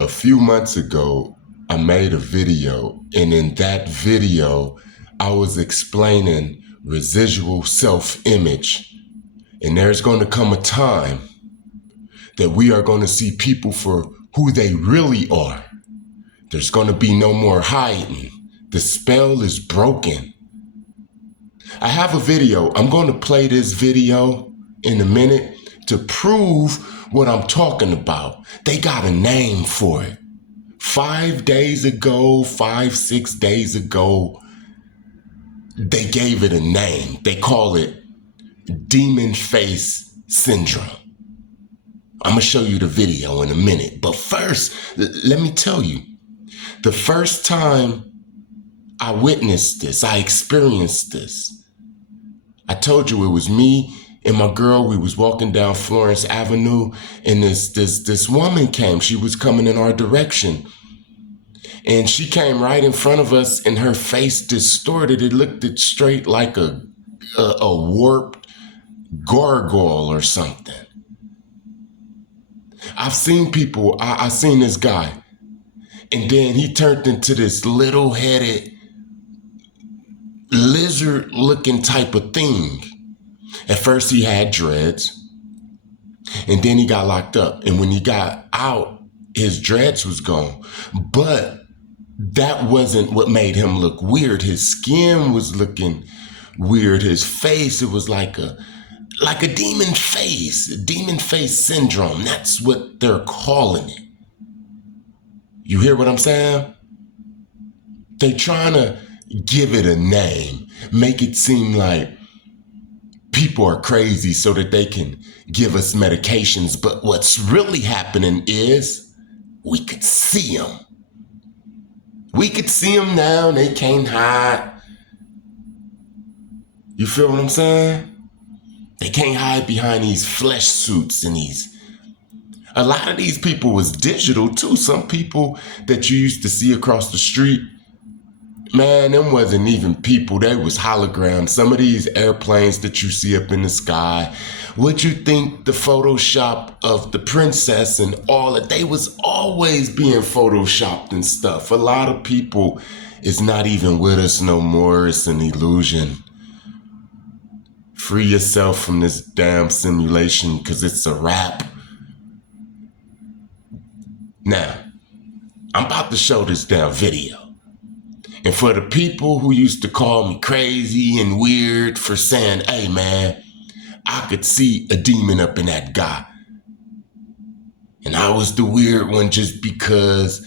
A few months ago, I made a video, and in that video, I was explaining residual self-image. And there's going to come a time that we are going to see people for who they really are. There's going to be no more hiding. The spell is broken. I have a video. I'm going to play this video in a minute to prove what I'm talking about. They got a name for it. 5 days ago, 6 days ago, they gave it a name. They call it demon face syndrome. I'm going to show you the video in a minute. But first, let me tell you, the first time I witnessed this, I experienced this, I told you it was me and my girl. We was walking down Florence Avenue, and this woman came. She was coming in our direction. And she came right in front of us, and her face distorted. It looked straight like a warped gargoyle or something. I've seen people, I seen this guy, and then he turned into this little-headed, lizard-looking type of thing. At first he had dreads, and then he got locked up. And when he got out, his dreads was gone. But that wasn't what made him look weird. His skin was looking weird. His face, it was like a demon face syndrome. That's what they're calling it. You hear what I'm saying? They trying to give it a name, make it seem like people are crazy so that they can give us medications. But what's really happening is we could see them. We could see them now, and they can't hide. You feel what I'm saying? They can't hide behind these flesh suits and a lot of these people was digital too. Some people that you used to see across the street, man, them wasn't even people. They was holograms. Some of these airplanes that you see up in the sky, what you think the Photoshop of the princess and all that, they was always being Photoshopped and stuff. A lot of people is not even with us no more. It's an illusion. Free yourself from this damn simulation, because it's a wrap. Now, I'm about to show this damn video. And for the people who used to call me crazy and weird for saying, hey man, I could see a demon up in that guy. And I was the weird one just because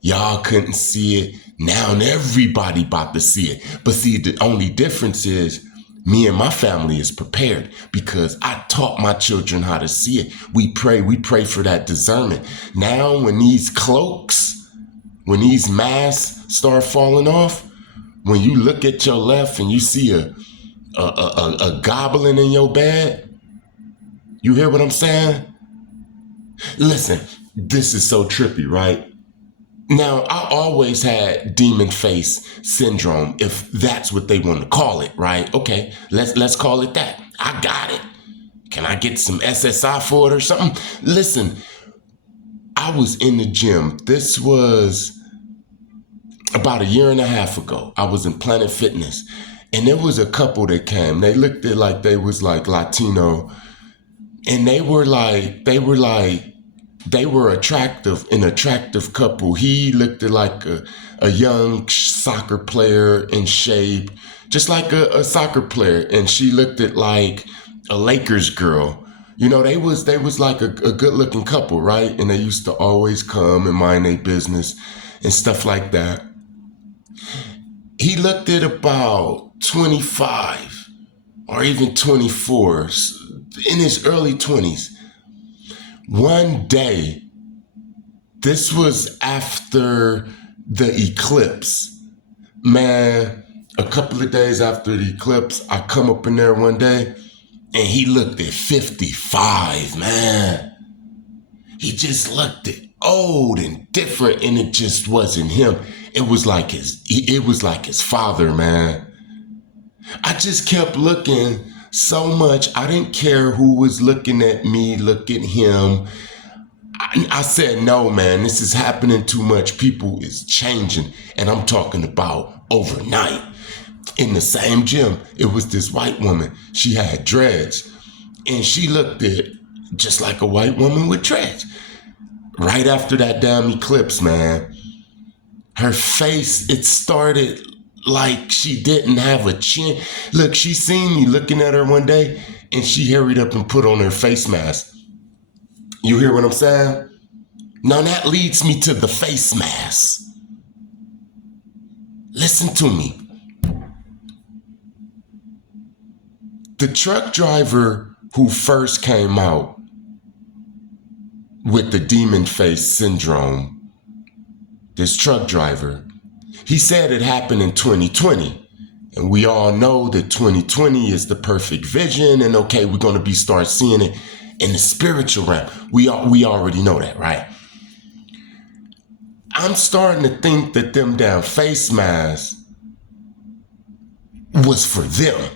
y'all couldn't see it. Now everybody about to see it. But see, the only difference is me and my family is prepared because I taught my children how to see it. We pray for that discernment. Now when these cloaks, when these masks start falling off, when you look at your left and you see a goblin in your bed, you hear what I'm saying? Listen, this is so trippy, right? Now, I always had demon face syndrome, if that's what they want to call it, right? Okay, let's call it that. I got it. Can I get some SSI for it or something? Listen, I was in the gym. This was about a year and a half ago. I was in Planet Fitness, and there was a couple that came. They looked at like they was like Latino, and they were attractive, an attractive couple. He looked at like a young soccer player in shape, just like a soccer player. And she looked at like a Lakers girl. You know, they was like a good looking couple, right? And they used to always come and mind their business and stuff like that. He looked at about 25 or even 24, in his early 20s. One day, this was after the eclipse. Man, a couple of days after the eclipse, I come up in there one day and he looked at 55, man. He just looked at old and different, and it just wasn't him. It was like his father, man. I just kept looking so much. I didn't care who was looking at me, look at him. I said, no, man, this is happening too much. People is changing. And I'm talking about overnight. In the same gym, it was this white woman. She had dreads. And she looked at just like a white woman with dreads. Right after that damn eclipse, man, her face, it started like she didn't have a chin. Look, she seen me looking at her one day and she hurried up and put on her face mask. You hear what I'm saying? Now that leads me to the face mask. Listen to me. The truck driver who first came out with the demon face syndrome, this truck driver, he said it happened in 2020. And we all know that 2020 is the perfect vision. And okay, we're going to start seeing it in the spiritual realm. We already know that, right? I'm starting to think that them damn face masks was for them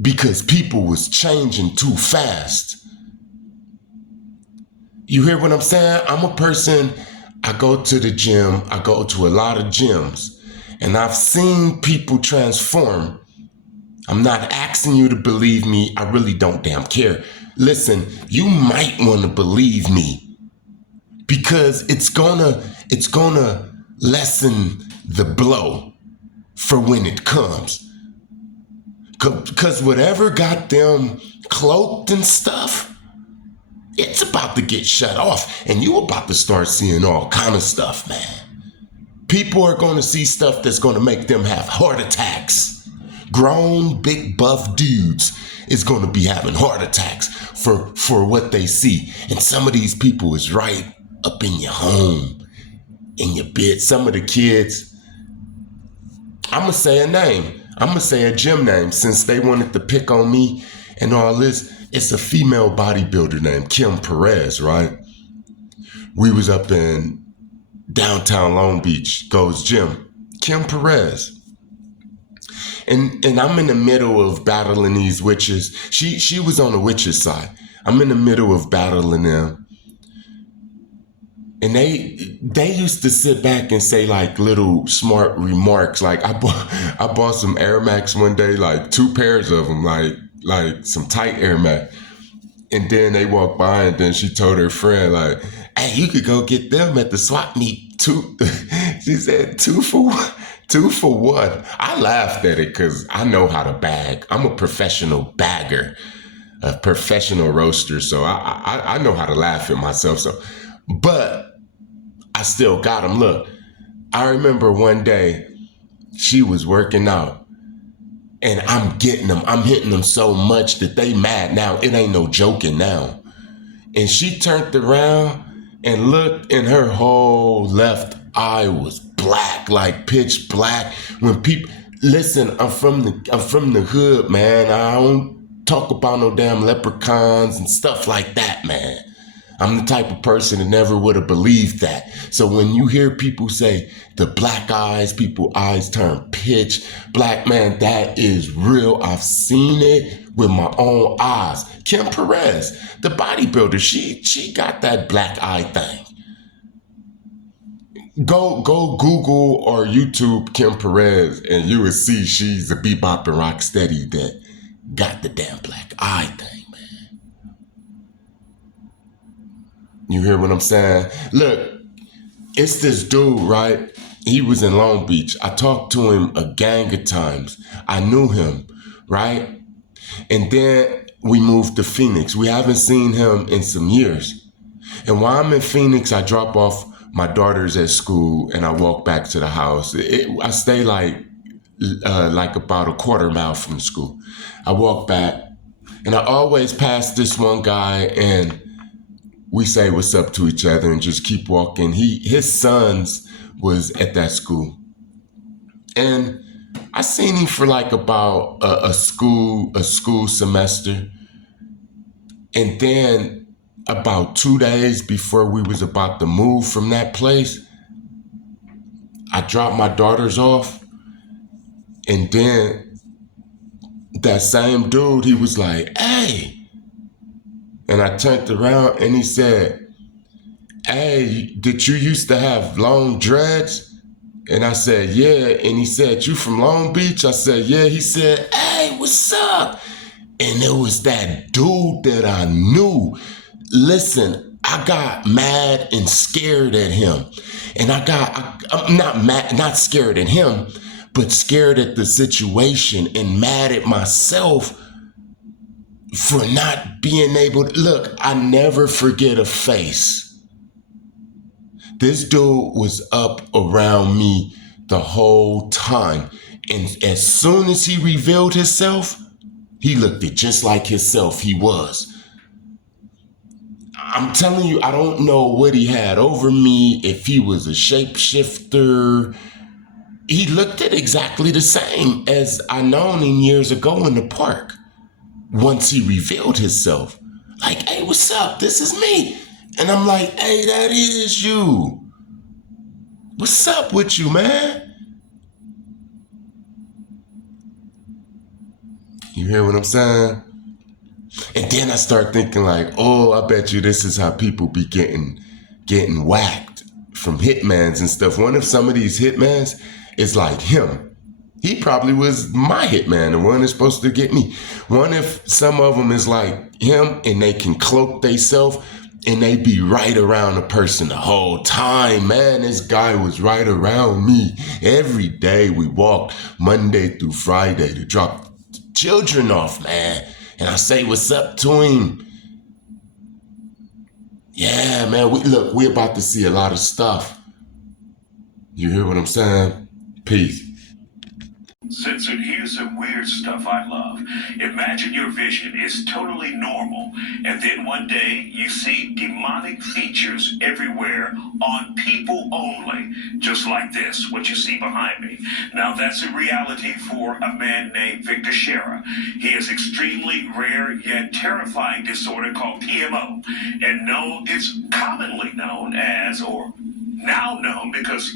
because people was changing too fast. You hear what I'm saying? I'm a person, I go to the gym, I go to a lot of gyms, and I've seen people transform. I'm not asking you to believe me. I really don't damn care. Listen, you might want to believe me because it's gonna lessen the blow for when it comes. Because whatever got them cloaked and stuff, it's about to get shut off. And you about to start seeing all kind of stuff, man. People are going to see stuff that's going to make them have heart attacks. Grown, big, buff dudes is going to be having heart attacks for what they see. And some of these people is right up in your home, in your bed. Some of the kids, I'm going to say a name. I'm going to say a gym name since they wanted to pick on me and all this. It's a female bodybuilder named Kim Perez, right? We was up in downtown Long Beach, Gold's Gym. Kim Perez. And I'm in the middle of battling these witches. She was on the witches side. I'm in the middle of battling them. And they used to sit back and say like little smart remarks. Like I bought some Air Max one day, like 2 pairs of them, like some tight Air Max. And then they walked by and then she told her friend like, hey, you could go get them at the swap meet too. She said 2 for 1. 2 for 1. I laughed at it because I know how to bag. I'm a professional bagger, a professional roaster. So I know how to laugh at myself. So, but I still got them. Look, I remember one day she was working out and I'm getting them. I'm hitting them so much that they mad now. It ain't no joking now. And she turned around and looked and her whole left eye was black, like pitch black. When people, listen, I'm from the hood, man. I don't talk about no damn leprechauns and stuff like that, man. I'm the type of person that never would have believed that. So when you hear people say the black eyes, people eyes turn pitch black, man, that is real. I've seen it with my own eyes. Kim Perez, the bodybuilder, she got that black eye thing. Go Google or YouTube Kim Perez and you will see she's a bebop and rock steady that got the damn black eye thing. You hear what I'm saying? Look, it's this dude, right? He was in Long Beach. I talked to him a gang of times. I knew him, right? And then we moved to Phoenix. We haven't seen him in some years. And while I'm in Phoenix, I drop off my daughters at school and I walk back to the house. I stay like about a quarter mile from school. I walk back and I always pass this one guy and we say what's up to each other and just keep walking. His sons was at that school. And I seen him for like about a school semester. And then about 2 days before we was about to move from that place, I dropped my daughters off. And then that same dude, he was like, hey. And I turned around and he said, hey, did you used to have long dreads? And I said, yeah. And he said, you from Long Beach? I said, yeah. He said, hey, what's up? And it was that dude that I knew. Listen, I got mad and scared at him. And I'm not mad, not scared at him, but scared at the situation and mad at myself for not being able to look. I never forget a face. This dude was up around me the whole time. And as soon as he revealed himself, he looked it just like himself he was. I'm telling you, I don't know what he had over me, if he was a shapeshifter. He looked it exactly the same as I known him years ago in the park. Once he revealed himself, like, hey, what's up? This is me. And I'm like, hey, that is you. What's up with you, man? You hear what I'm saying? And then I start thinking like, oh, I bet you this is how people be getting whacked from hitmans and stuff. What if some of these hitmans is like him? He probably was my hitman, the one that's supposed to get me. What if some of them is like him and they can cloak theyself and they be right around the person the whole time? Man, this guy was right around me. Every day we walked Monday through Friday to drop children off, man. And I say what's up to him. Yeah, man, we're about to see a lot of stuff. You hear what I'm saying? Peace. Censored, here's some weird stuff I love. Imagine your vision is totally normal, and then one day you see demonic features everywhere on people only, just like this, what you see behind me. Now, that's a reality for a man named Victor Shera. He has extremely rare yet terrifying disorder called PMO, and it's commonly known as, or now known because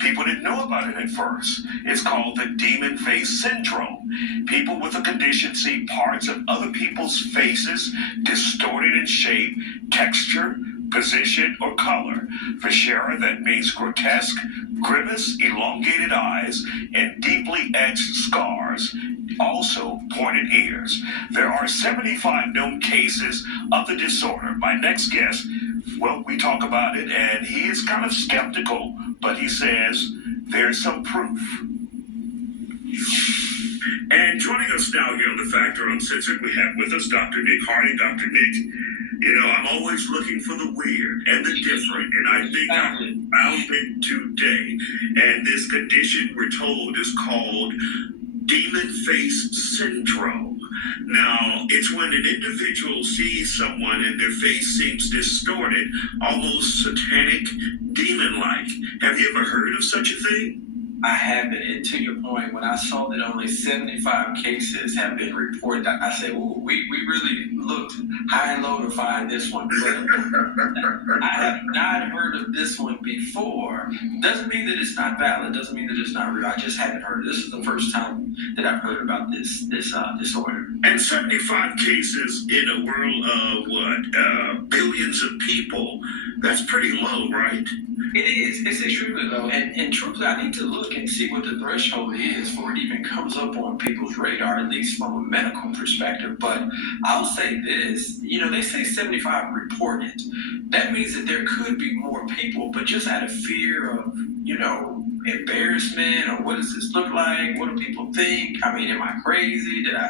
people didn't know about it at first. It's called the demon face syndrome. People with the condition see parts of other people's faces distorted in shape, texture, position, or color. For Shara, that means grotesque, grimace, elongated eyes, and deeply etched scars. Also, pointed ears. There are 75 known cases of the disorder. My next guest, well, we talk about it, and he is kind of skeptical, but he says there's some proof. And joining us now here on The Factor Uncensored, we have with us Dr. Nick Hardy. Dr. Nick, I'm always looking for the weird and the different, and I think I found it today. And this condition, we're told, is called demon face syndrome. Now, it's when an individual sees someone and their face seems distorted, almost satanic, demon-like. Have you ever heard of such a thing? I haven't. And to your point, when I saw that only 75 cases have been reported, I said, ooh, we really looked high and low to find this one. But I have not heard of this one before. Doesn't mean that it's not valid. Doesn't mean that it's not real. I just haven't heard. This is the first time that I've heard about this disorder. And 75 cases in a world of billions of people, that's pretty low, right? It is. It's extremely low. And truthfully, I need to look and see what the threshold is before it even comes up on people's radar, at least from a medical perspective. But I'll say this, they say 75 reported. That means that there could be more people, but just out of fear of, embarrassment or what does this look like? What do people think? I mean, am I crazy? Did I,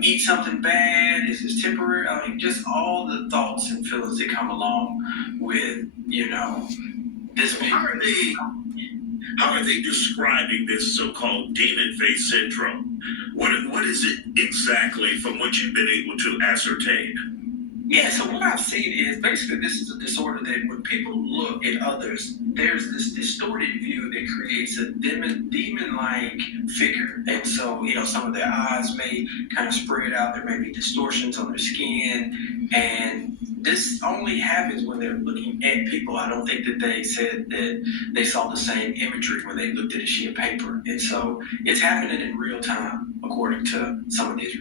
eat something bad? Is this temporary? I mean, just all the thoughts and feelings that come along with, this. How are they describing this so-called demon face syndrome? What is it exactly from what you've been able to ascertain? Yeah, so what I've seen is basically this is a disorder that when people look at others, there's this distorted view that creates a demon-like figure. And so, some of their eyes may kind of spread out. There may be distortions on their skin. And this only happens when they're looking at people. I don't think that they said that they saw the same imagery when they looked at a sheet of paper. And so it's happening in real time, according to some of these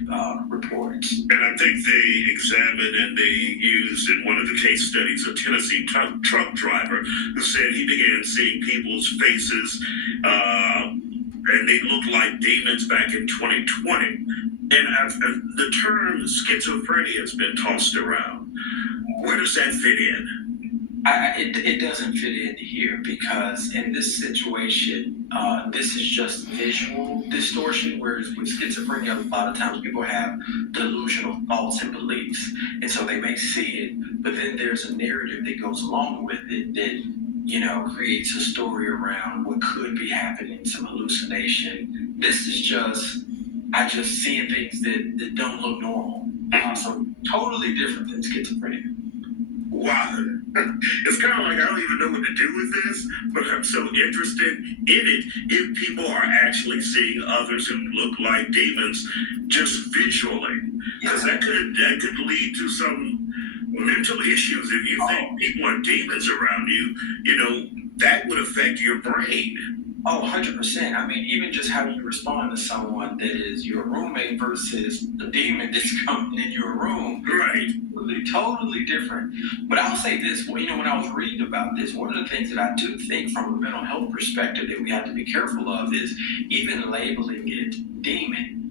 reports. And I think they examined and they used in one of the case studies a Tennessee truck driver who said he began seeing people's faces and they looked like demons back in 2020. And the term schizophrenia has been tossed around. Where does that fit in? It doesn't fit in here because in this situation, this is just visual distortion, whereas with schizophrenia, a lot of times people have delusional thoughts and beliefs, and so they may see it, but then there's a narrative that goes along with it that, creates a story around what could be happening, some hallucination. This is just seeing things that don't look normal. So totally different than schizophrenia. Wow. It's kind of like I don't even know what to do with this, but I'm so interested in it. If people are actually seeing others who look like demons just visually, because that could lead to some mental issues. If you think people are demons around you, that would affect your brain. Oh, 100%. I mean, even just how you respond to someone that is your roommate versus the demon that's coming in your room. Right. Totally different. But I'll say this, when I was reading about this, one of the things that I do think from a mental health perspective that we have to be careful of is even labeling it demon.